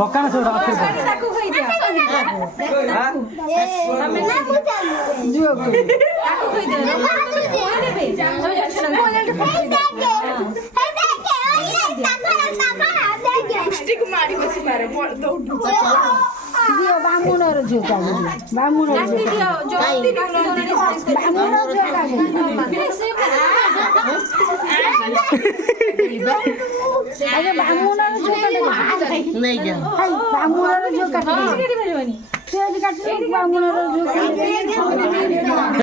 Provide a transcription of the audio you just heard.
पक्का ना छोड़ा फिर बामुनर जोता बामुनर अरे बामुनर जोता नहीं जा बामुनर जो काट बामुनर जो